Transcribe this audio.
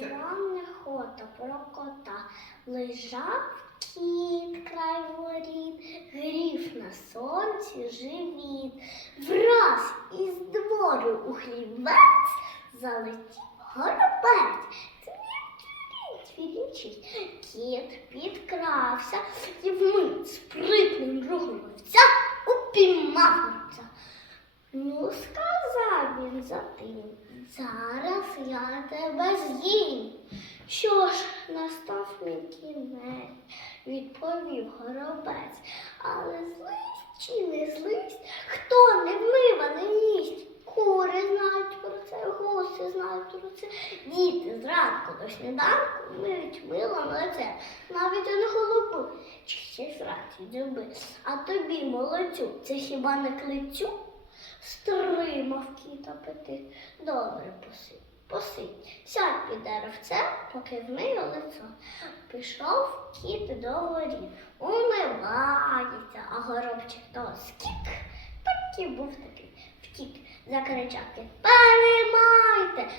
Була неохота про кота. Лежав кіт край воріт, грів на сонці живіт. Враз із двору у хлівець залетів горобець. Кіт підкрався і вмить спритним рухом ловця упіймав ловця. Ну, він за тим, зараз я тебе з'їм. Що ж, настав мій кінець, відповів горобець. Але злисть чи не злисть, хто не вмива не їсть. Кури знають про це, гуси знають про це. Діти зранку до сніданку миють мило на лице, навіть не голуби, чи ще зраті дзюби. А тобі, молодцю, це хіба не клицю? Стримав кіт апетит. Добре посидь, посидь. Сядь під деревце, поки вмию лицо. Пішов кіт до воріт, умивається, а горобчик то скік, такий був такий, втік, закричав кіт. Переймайте.